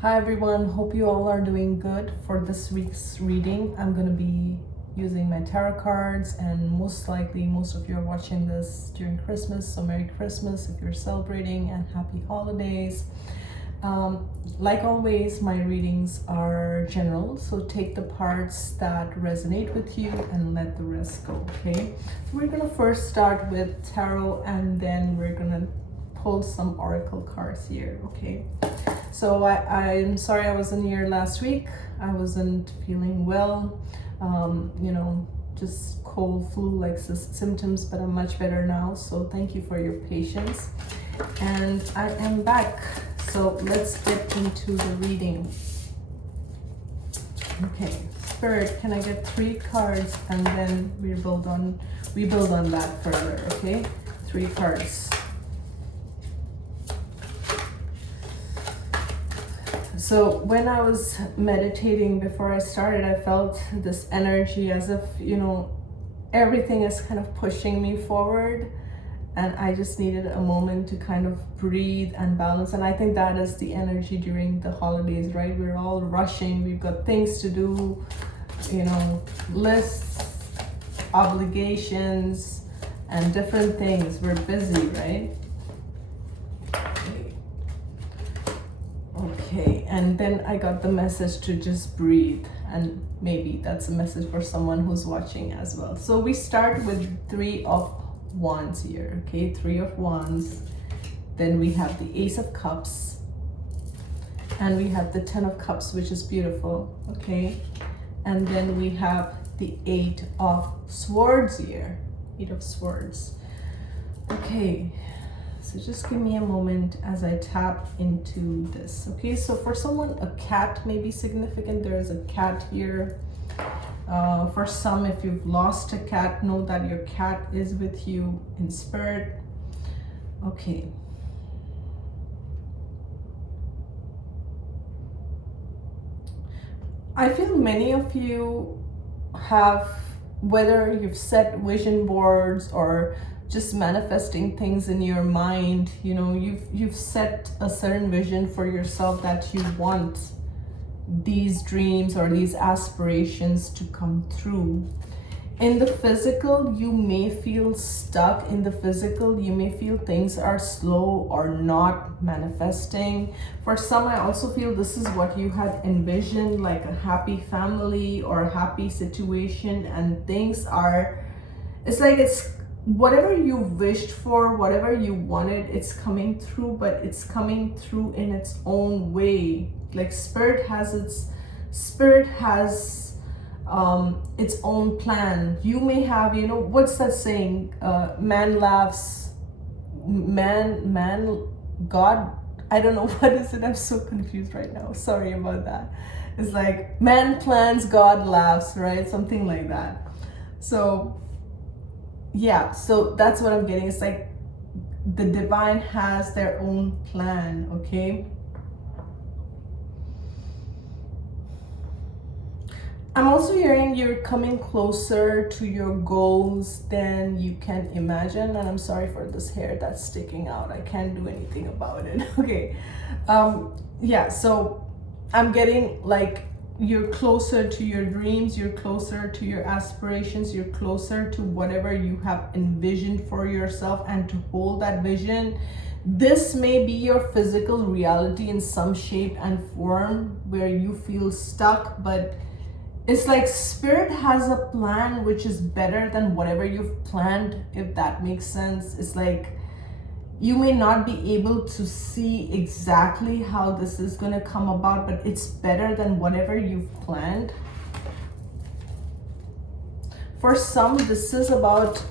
Hi everyone, hope you all are doing good. For this week's reading, I'm going to be using my tarot cards, and most likely most of you are watching this during Christmas, so Merry Christmas if you're celebrating, and Happy Holidays. Like always, my readings are general, so take the parts that resonate with you and let the rest go, okay? So we're going to first start with tarot, and then we're going to pull some oracle cards here, okay? So I'm sorry I wasn't here last week. I wasn't feeling well. Just cold, flu-like symptoms, but I'm much better now. So thank you for your patience. And I am back. So let's get into the reading. Okay, Spirit, can I get 3 cards and then we build on that further, okay? 3 cards. So when I was meditating before I started, I felt this energy as if, everything is kind of pushing me forward, and I just needed a moment to kind of breathe and balance. And I think that is the energy during the holidays, right? We're all rushing, we've got things to do, lists, obligations, and different things. We're busy, right? Okay, and then I got the message to just breathe, and maybe that's a message for someone who's watching as well. So we start with 3 of Wands here, okay? 3 of Wands. Then we have the Ace of Cups, and we have the 10 of Cups, which is beautiful, okay? And then we have the 8 of Swords here, 8 of Swords. Okay. So just give me a moment as I tap into this. Okay, so for someone, a cat may be significant. There is a cat here. For some, if you've lost a cat, know that your cat is with you in spirit. Okay. I feel many of you have, whether you've set vision boards or just manifesting things in your mind, you've set a certain vision for yourself that you want these dreams or these aspirations to come through. In the physical, you may feel stuck. In the physical, you may feel things are slow or not manifesting. For some, I also feel this is what you had envisioned, like a happy family or a happy situation, and things are, it's like it's whatever you wished for, whatever you wanted, it's coming through, but it's coming through in its own way. Like spirit has its own plan. You may have, what's that saying? Man laughs, God. I don't know what is it. I'm so confused right now. Sorry about that. It's like man plans, God laughs, right? Something like that. So yeah, so that's what I'm getting. It's like the divine has their own plan, okay? I'm also hearing you're coming closer to your goals than you can imagine. And I'm sorry for this hair that's sticking out. I can't do anything about it. Okay. Yeah, so I'm getting like you're closer to your dreams, you're closer to your aspirations, you're closer to whatever you have envisioned for yourself, and to hold that vision. This may be your physical reality in some shape and form where you feel stuck, but it's like spirit has a plan which is better than whatever you've planned, if that makes sense. It's like you may not be able to see exactly how this is going to come about, but it's better than whatever you've planned. For some, this is about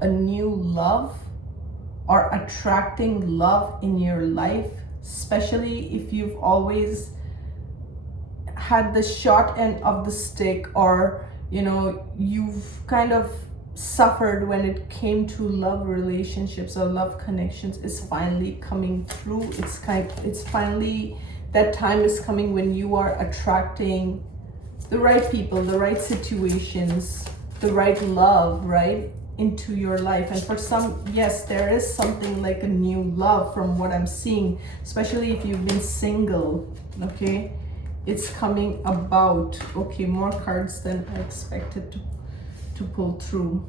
a new love or attracting love in your life, especially if you've always had the short end of the stick, or you've kind of suffered when it came to love relationships or love connections. Is finally coming through. It's finally, that time is coming when you are attracting the right people, the right situations, the right love, right? into your life. And for some, yes, there is something like a new love from what I'm seeing, especially if you've been single. Okay, it's coming about. Okay, more cards than I expected to pull through.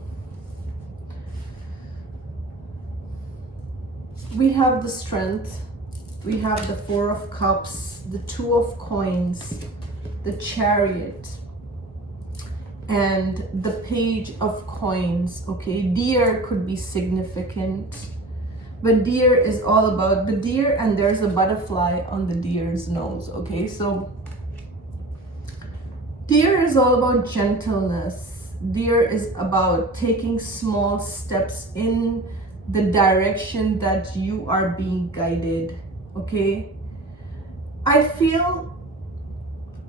We have the Strength, we have the Four of Cups, the Two of Coins, the Chariot, and the Page of Coins. Okay, Deer could be significant, but Deer is all about the deer, and there's a butterfly on the deer's nose. Okay, so Deer is all about gentleness. Deer is about taking small steps in the direction that you are being guided. Okay, I feel,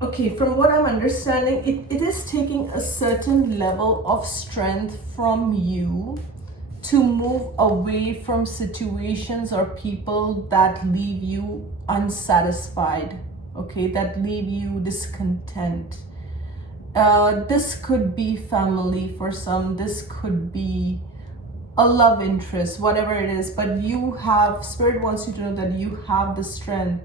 okay, from what I'm understanding, it is taking a certain level of strength from you to move away from situations or people that leave you unsatisfied, okay, that leave you discontent. This could be family for some, this could be a love interest, whatever it is, but you have, Spirit wants you to know that you have the strength,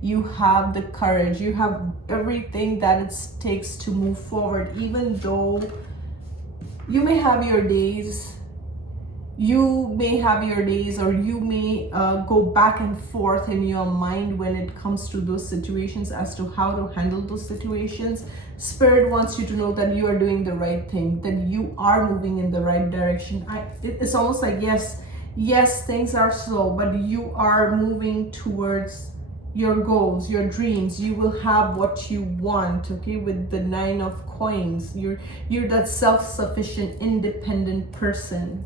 you have the courage, you have everything that it takes to move forward. Even though you may have your days, or you may go back and forth in your mind when it comes to those situations as to how to handle those situations. Spirit wants you to know that you are doing the right thing, that you are moving in the right direction. It's almost like, yes, things are slow, but you are moving towards your goals, your dreams. You will have what you want. Okay, with the Nine of Coins, you're that self-sufficient, independent person.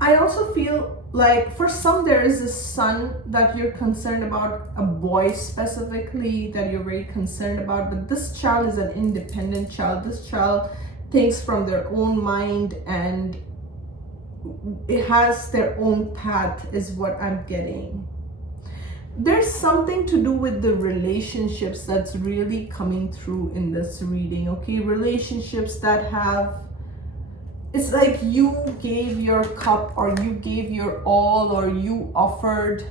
I also feel like for some there is a son that you're concerned about, a boy specifically that you're very concerned about, but this child is an independent child. This child thinks from their own mind and it has their own path, is what I'm getting. There's something to do with the relationships that's really coming through in this reading. Okay, relationships that have, it's like you gave your cup, or you gave your all, or you offered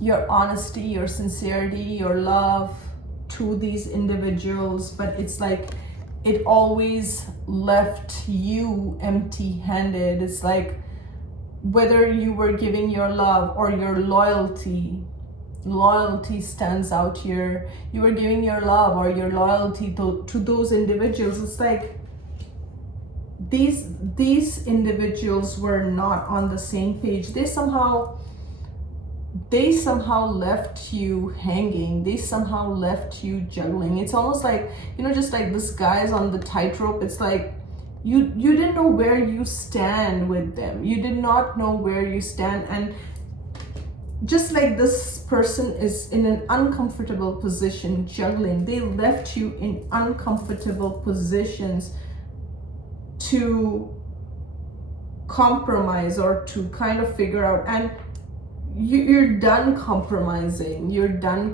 your honesty, your sincerity, your love to these individuals, but it's like it always left you empty-handed. It's like whether you were giving your love or your loyalty stands out here. You were giving your love or your loyalty to those individuals. It's like these individuals were not on the same page. They somehow left you hanging. They somehow left you juggling. It's almost like, just like this guy's on the tightrope. It's like you didn't know where you stand with them. You did not know where you stand. And just like this person is in an uncomfortable position juggling, they left you in uncomfortable positions to compromise or to kind of figure out, and you're done compromising, you're done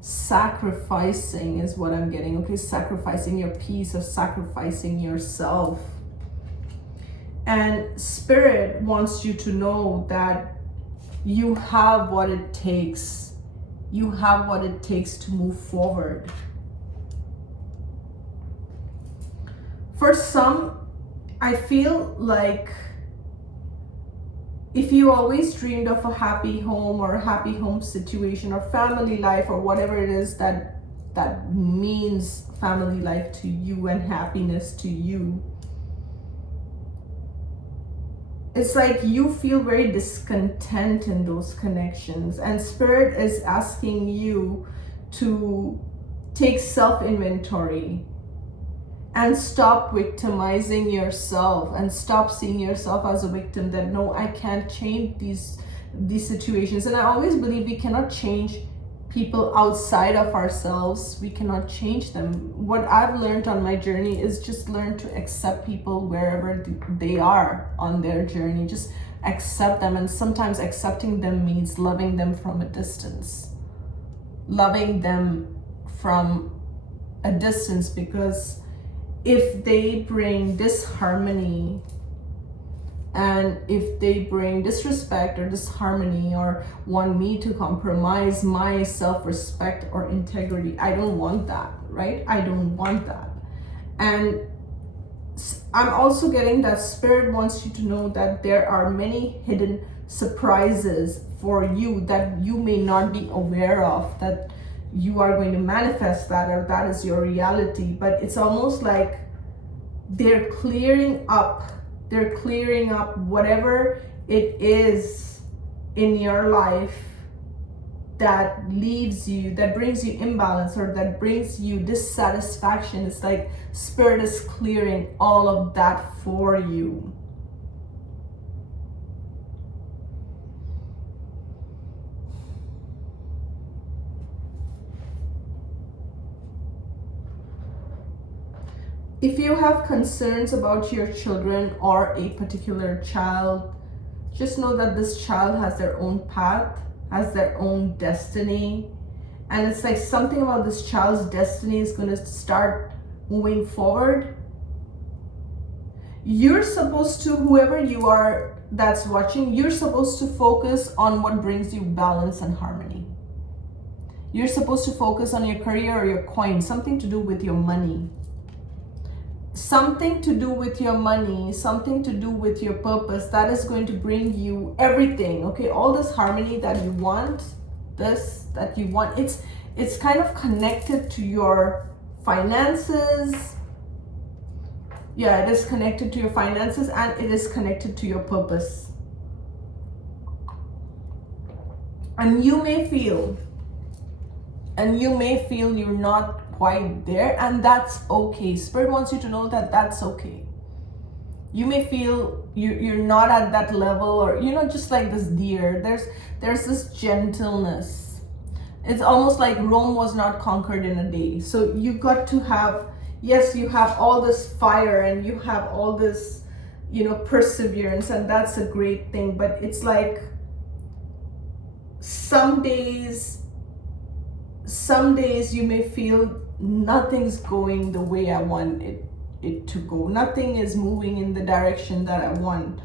sacrificing is what I'm getting. Okay, sacrificing your peace or sacrificing yourself. And Spirit wants you to know that you have what it takes. You have what it takes to move forward. For some, I feel like if you always dreamed of a happy home or a happy home situation or family life or whatever it is that means family life to you and happiness to you, it's like you feel very discontent in those connections. And Spirit is asking you to take self-inventory and stop victimizing yourself and stop seeing yourself as a victim, that no, I can't change these situations. And I always believe we cannot change people outside of ourselves. We cannot change them. What I've learned on my journey is just learn to accept people wherever they are on their journey. Just accept them. And sometimes accepting them means loving them from a distance, loving them from a distance, because if they bring disharmony, and if they bring disrespect or disharmony, or want me to compromise my self-respect or integrity, I don't want that, right? I don't want that. And I'm also getting that Spirit wants you to know that there are many hidden surprises for you that you may not be aware of, that you are going to manifest that, or that is your reality. But it's almost like they're clearing up whatever it is in your life that leaves you, that brings you imbalance, or that brings you dissatisfaction. It's like Spirit is clearing all of that for you. If you have concerns about your children or a particular child, just know that this child has their own path, has their own destiny. And it's like something about this child's destiny is going to start moving forward. You're supposed to, whoever you are that's watching, you're supposed to focus on what brings you balance and harmony. You're supposed to focus on your career or your coin, something to do with your money. Something to do with your money, something to do with your purpose, that is going to bring you everything, okay? All this harmony that you want, it's kind of connected to your finances. Yeah, it is connected to your finances, and it is connected to your purpose. And you may feel you're not quite there, and that's okay. Spirit wants you to know that that's okay. You may feel you're not at that level, or just like this deer, there's this gentleness. It's almost like Rome was not conquered in a day. So you got to have, yes, you have all this fire, and you have all this perseverance, and that's a great thing. But it's like some days you may feel nothing's going the way I want it to go. Nothing is moving in the direction that I want.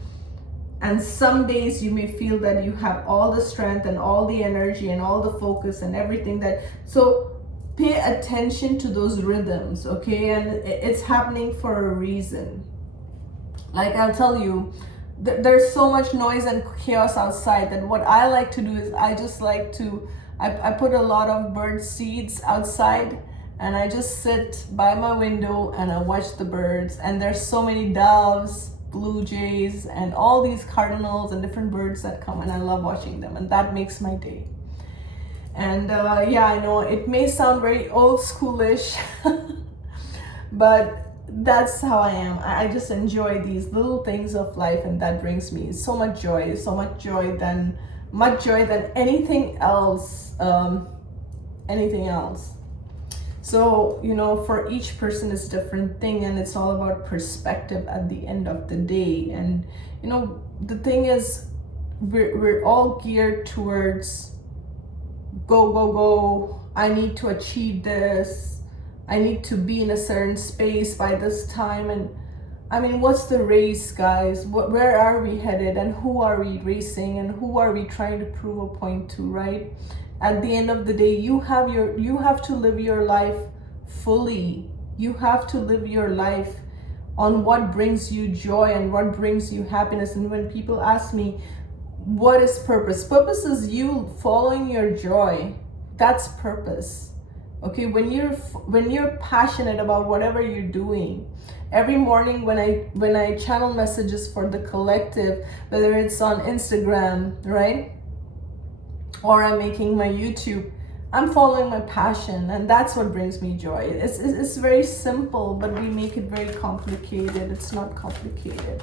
And some days you may feel that you have all the strength and all the energy and all the focus and everything so pay attention to those rhythms, okay? And it's happening for a reason. Like I'll tell you, there's so much noise and chaos outside that what I like to do is I put a lot of bird seeds outside, and I just sit by my window and I watch the birds. And there's so many doves, blue jays, and all these cardinals and different birds that come, and I love watching them, and that makes my day. And yeah, I know it may sound very old schoolish, but that's how I am. I just enjoy these little things of life, and that brings me so much joy than anything else. So for each person it's a different thing, and it's all about perspective at the end of the day. And the thing is, we're all geared towards go, I need to achieve this, I need to be in a certain space by this time. And I mean, what's the race, guys? Where are we headed, and who are we racing, and who are we trying to prove a point to, right? At the end of the day, you have to live your life fully. You have to live your life on what brings you joy and what brings you happiness. And when people ask me, what is purpose? Purpose is you following your joy. That's purpose. Okay, when you're passionate about whatever you're doing. Every morning when I channel messages for the collective, whether it's on Instagram, right? Or I'm making my YouTube, I'm following my passion, and that's what brings me joy. It's very simple, but we make it very complicated. It's not complicated.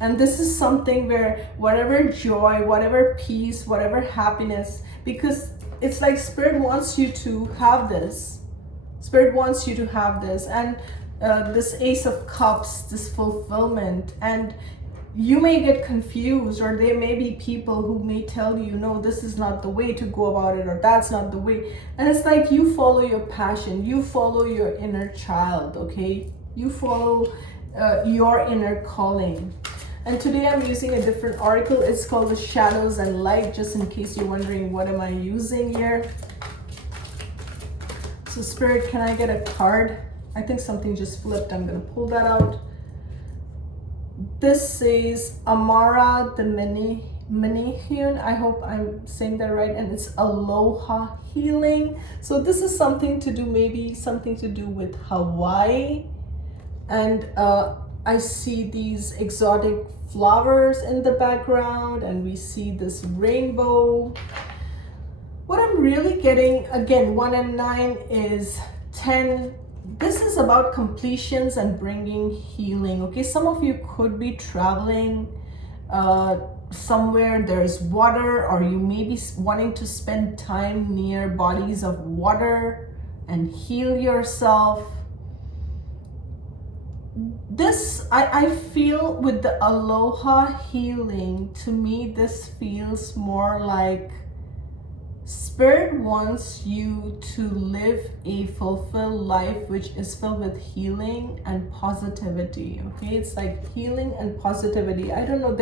And this is something where whatever joy, whatever peace, whatever happiness, because it's like Spirit wants you to have this. Spirit wants you to have this. And this Ace of Cups, this fulfillment. And you may get confused, or there may be people who may tell you, no, this is not the way to go about it, or that's not the way. And it's like, you follow your passion, you follow your inner child, okay? You follow your inner calling. And today I'm using a different oracle. It's called the Shadows and Light, just in case you're wondering what am I using here. So Spirit, can I get a card? I think something just flipped. I'm gonna pull that out. This says Amara the Menihun. I hope I'm saying that right. And it's Aloha Healing. So this is something to do, maybe something to do with Hawaii. And I see these exotic flowers in the background, and we see this rainbow. What I'm really getting, again, 1 and 9 is 10. This is about completions and bringing healing, okay? Some of you could be traveling somewhere there's water, or you may be wanting to spend time near bodies of water and heal yourself. This, I feel with the Aloha Healing, to me, this feels more like Spirit wants you to live a fulfilled life, which is filled with healing and positivity, okay? It's like healing and positivity. I don't know,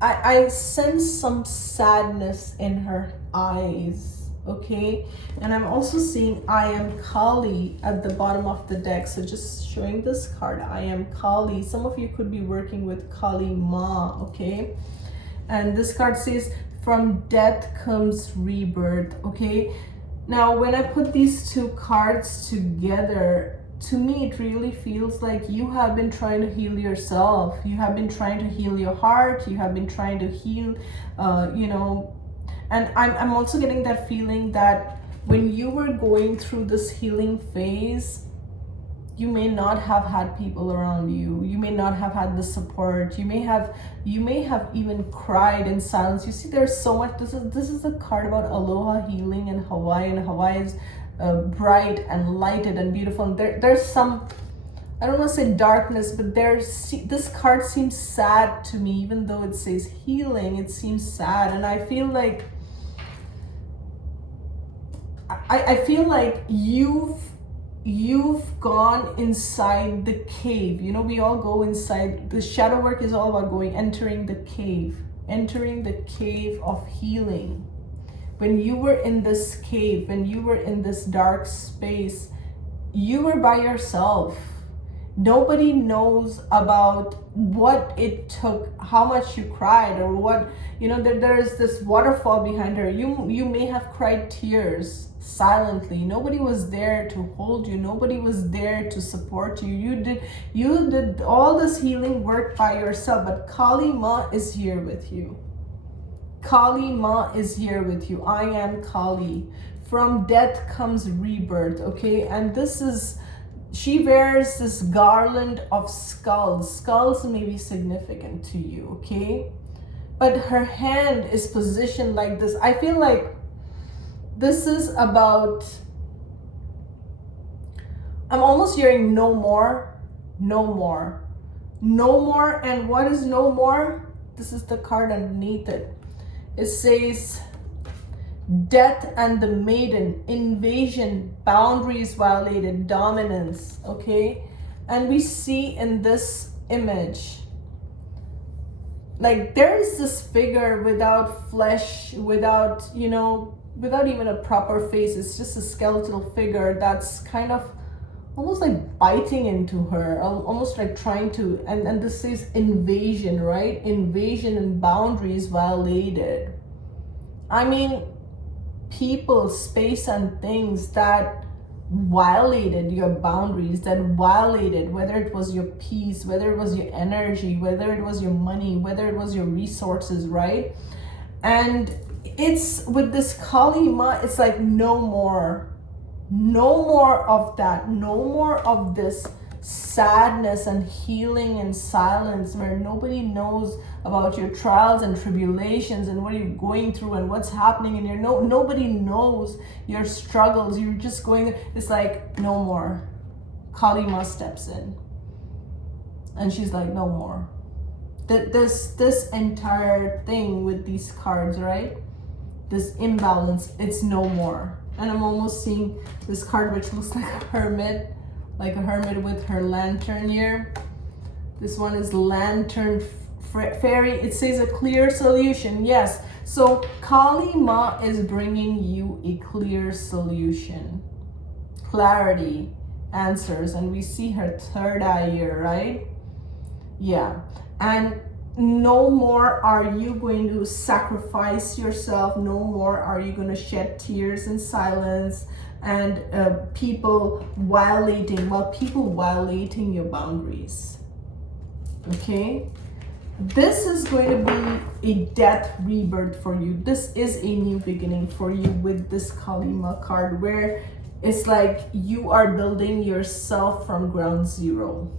I sense some sadness in her eyes, okay? And I'm also seeing I am Kali at the bottom of the deck. So just showing this card, I am Kali. Some of you could be working with Kali Ma, okay? And this card says, from death comes rebirth, okay? Now, when I put these two cards together, to me, it really feels like you have been trying to heal yourself. You have been trying to heal your heart. You have been trying to heal, you know, and I'm also getting that feeling that when you were going through this healing phase, you may not have had people around you. You may not have had the support. You may have even cried in silence. You see, there's so much. This is a card about Aloha Healing in Hawaii, and Hawaii is bright and lighted and beautiful. And there's some, I don't want to say darkness, but this card seems sad to me. Even though it says healing, it seems sad, and I feel like you've gone inside the cave. You know, we all go inside. The shadow work is all about entering the cave of healing. When you were in this cave, when you were in this dark space, you were by yourself. Nobody knows about what it took, how much you cried, or what, you know, there's this waterfall behind her. You may have cried tears silently. Nobody was there to hold you. Nobody was there to support you. You did all this healing work by yourself, but Kali Ma is here with you. Kali Ma is here with you. I am Kali. From death comes rebirth, okay? And this is, she wears this garland of skulls. Skulls may be significant to you, okay? But her hand is positioned like this. I feel like this is about, I'm almost hearing no more, no more, no more. And what is no more? This is the card underneath it. It says, death and the maiden, invasion, boundaries violated, dominance, okay? And we see in this image, like, there is this figure without flesh, without, you know, without even a proper face. It's just a skeletal figure that's kind of almost like biting into her, almost like trying to, and this says invasion, right? Invasion and boundaries violated. I mean, people, space, and things that violated your boundaries, that violated, whether it was your peace, whether it was your energy, whether it was your money, whether it was your resources, right? And it's with this Kali Ma, it's like no more of that, no more of this sadness and healing and silence where nobody knows about your trials and tribulations and what you're going through and what's happening in your nobody knows your struggles. You're just going, it's like no more. Kali Ma steps in and she's like, no more. This entire thing with these cards, right? This imbalance, it's no more. And I'm almost seeing this card which looks like a hermit with her lantern here. This one is lantern fairy. It says a clear solution. Yes, so Kali Ma is bringing you a clear solution, clarity, answers. And we see her third eye here, right? Yeah. And no more are you going to sacrifice yourself. No more are you going to shed tears in silence and people violating your boundaries. Okay, this is going to be a death rebirth for you. This is a new beginning for you with this Kali Ma card, where it's like you are building yourself from ground zero.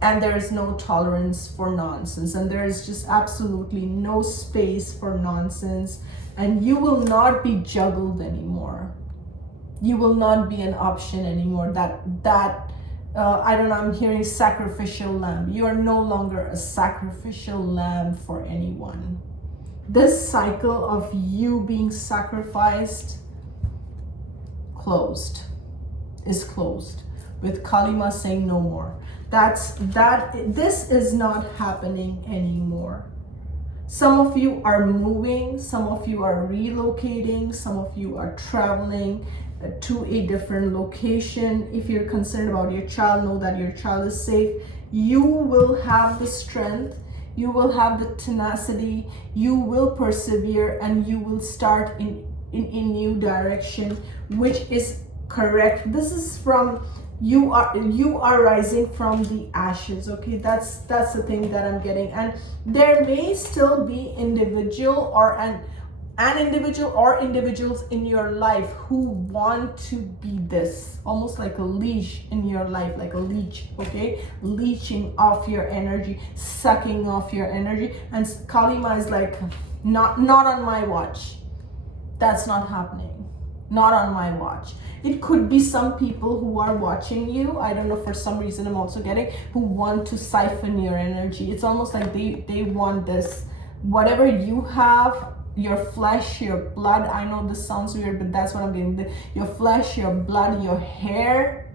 And there is no tolerance for nonsense, and there is just absolutely no space for nonsense, and you will not be juggled anymore. You will not be an option anymore. I don't know, I'm hearing sacrificial lamb. You are no longer a sacrificial lamb for anyone. This cycle of you being sacrificed is closed. With Kali Ma saying no more. This is not happening anymore. Some of you are moving, some of you are relocating, some of you are traveling to a different location. If you're concerned about your child, know that your child is safe. You will have the strength, you will have the tenacity, you will persevere, and you will start in a new direction, which is correct. This is from you are rising from the ashes. Okay, that's the thing that I'm getting. And there may still be individual or an individual or individuals in your life who want to be this, almost like a leash in your life, like a leech. Okay, leeching off your energy, sucking off your energy. And Kali Ma is like, not on my watch. That's not happening. Not on my watch. It could be some people who are watching you. I don't know, for some reason I'm also getting, who want to siphon your energy. It's almost like they want this, whatever you have, your flesh, your blood. I know this sounds weird, but that's what I'm getting. Your flesh, your blood, your hair.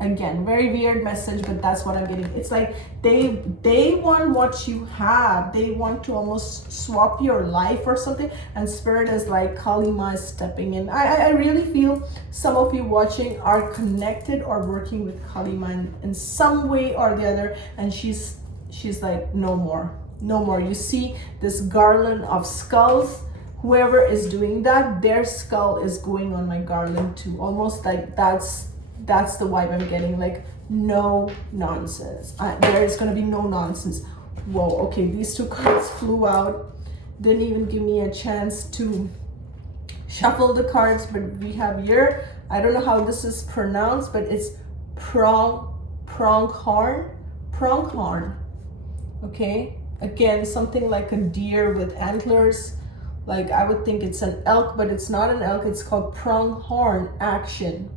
Again, very weird message, but that's what I'm getting. It's like they want what you have. They want to almost swap your life or something. And Spirit is like, Kali Ma is stepping in. I really feel some of you watching are connected or working with Kali Ma in some way or the other. And she's like, no more. No more. You see this garland of skulls. Whoever is doing that, their skull is going on my garland too. Almost like that's the vibe I'm getting. Like, no nonsense. There is going to be no nonsense. Whoa, okay, these two cards flew out. Didn't even give me a chance to shuffle the cards, but we have here, I don't know how this is pronounced, but it's pronghorn. Okay, again, something like a deer with antlers. Like, I would think it's an elk, but it's not an elk. It's called pronghorn. Action.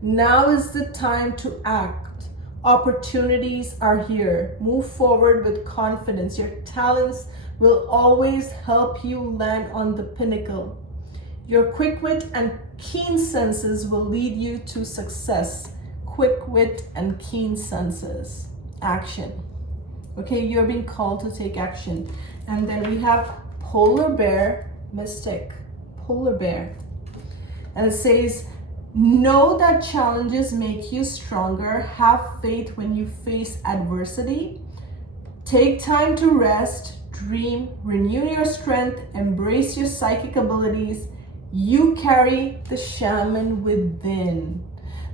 Now is the time to act. Opportunities are here. Move forward with confidence. Your talents will always help you land on the pinnacle. Your quick wit and keen senses will lead you to success. Quick wit and keen senses. Action. Okay, you're being called to take action. And then we have polar bear, mystic, polar bear. And it says, know that challenges make you stronger. Have faith when you face adversity. Take time to rest, dream, renew your strength, embrace your psychic abilities. You carry the shaman within.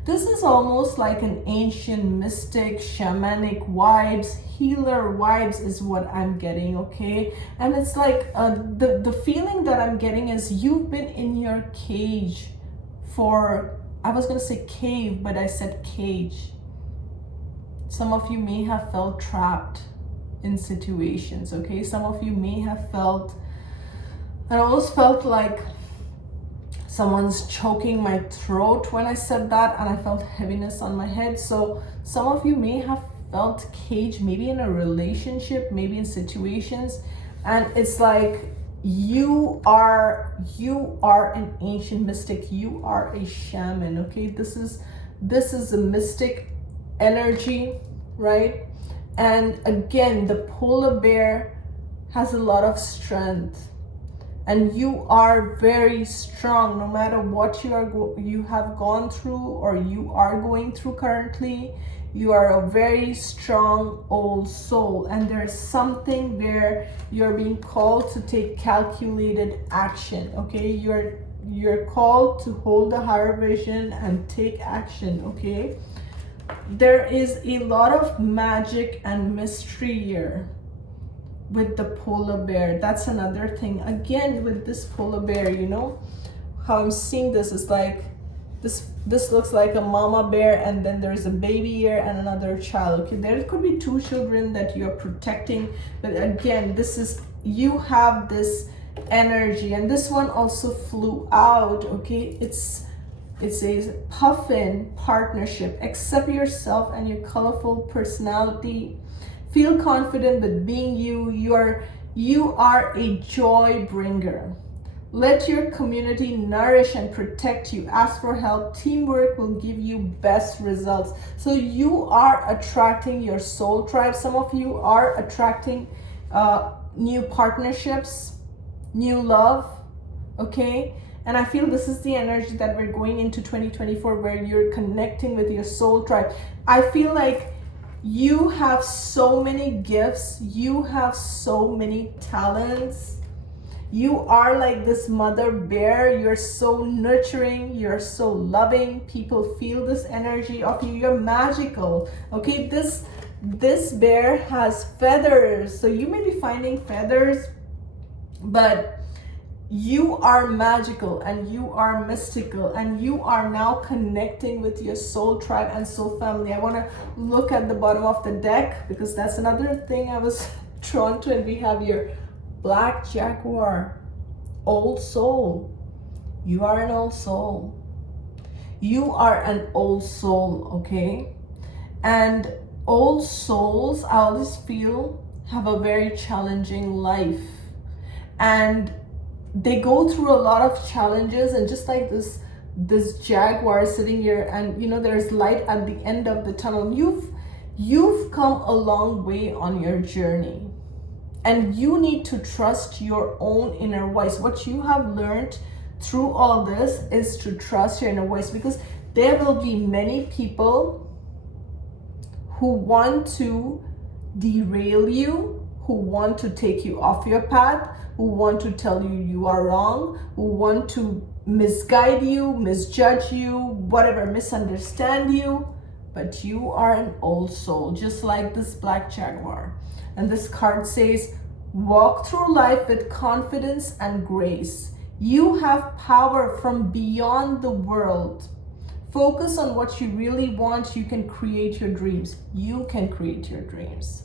This is almost like an ancient mystic, shamanic vibes, healer vibes is what I'm getting, okay? And it's like the feeling that I'm getting is you've been in your cage for, I was gonna say cave, but I said cage. Some of you may have felt trapped in situations, okay? Some of you may have felt, I almost felt like someone's choking my throat when I said that, and I felt heaviness on my head. So some of you may have felt cage, maybe in a relationship, maybe in situations, and it's like you are an ancient mystic, you are a shaman. Okay, this is a mystic energy, right? And again, the polar bear has a lot of strength, and you are very strong no matter what you have gone through or you are going through currently. You are a very strong old soul, and there's something where you're being called to take calculated action. Okay, you're called to hold a higher vision and take action. Okay, there is a lot of magic and mystery here with the polar bear. That's another thing. Again, with this polar bear, you know how I'm seeing this is like this looks like a mama bear, and then there's a baby here and another child. Okay, there could be two children that you're protecting, but again, this is, you have this energy. And this one also flew out. Okay, it says puffin partnership. Accept yourself and your colorful personality. Feel confident with being you. You are a joy bringer. Let your community nourish and protect you. Ask for help. Teamwork will give you best results. So you are attracting your soul tribe. Some of you are attracting new partnerships, new love. Okay, and I feel this is the energy that we're going into 2024, where you're connecting with your soul tribe. I feel like you have so many gifts, you have so many talents. You are like this mother bear. You're so nurturing, you're so loving. People feel this energy of you. You're magical. Okay, this bear has feathers, so you may be finding feathers, but you are magical and you are mystical, and you are now connecting with your soul tribe and soul family. I want to look at the bottom of the deck, because that's another thing I was drawn to. And we have your Black Jaguar, old soul. You are an old soul. You are an old soul, okay? And old souls, I always feel, have a very challenging life. And they go through a lot of challenges, and just like this jaguar sitting here, and you know there's light at the end of the tunnel. You've come a long way on your journey, and you need to trust your own inner voice. What you have learned through all this is to trust your inner voice, because there will be many people who want to derail you, who want to take you off your path, who want to tell you you are wrong, who want to misguide you, misjudge you, whatever, misunderstand you. But you are an old soul, just like this Black Jaguar. And this card says, walk through life with confidence and grace. You have power from beyond the world. Focus on what you really want. You can create your dreams. You can create your dreams.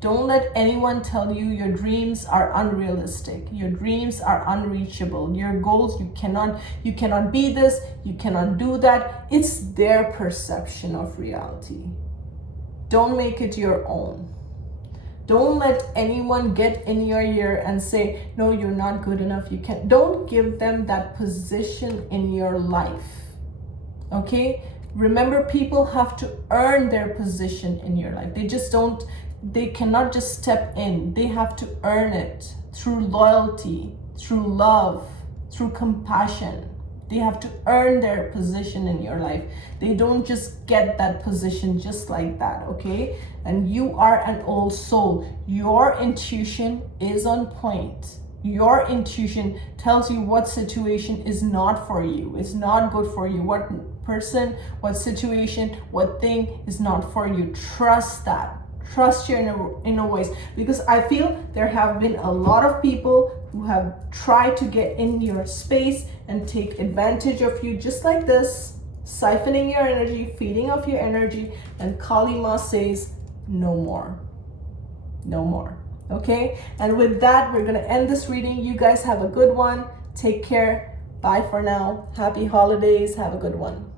Don't let anyone tell you your dreams are unrealistic. Your dreams are unreachable. Your goals, you cannot be this, you cannot do that. It's their perception of reality. Don't make it your own. Don't let anyone get in your ear and say, no, you're not good enough, you can't. Don't give them that position in your life. Okay? Remember, people have to earn their position in your life. They cannot just step in. They have to earn it through loyalty, through love, through compassion. They have to earn their position in your life. They don't just get that position just like that, okay? And you are an old soul. Your intuition is on point. Your intuition tells you what situation is not for you. It's not good for you. What person, what situation, what thing is not for you. Trust that. Trust your inner voice, because I feel there have been a lot of people who have tried to get in your space and take advantage of you just like this, siphoning your energy, feeding off your energy, and Kali Ma says, no more. No more. Okay? And with that, we're going to end this reading. You guys have a good one. Take care. Bye for now. Happy holidays. Have a good one.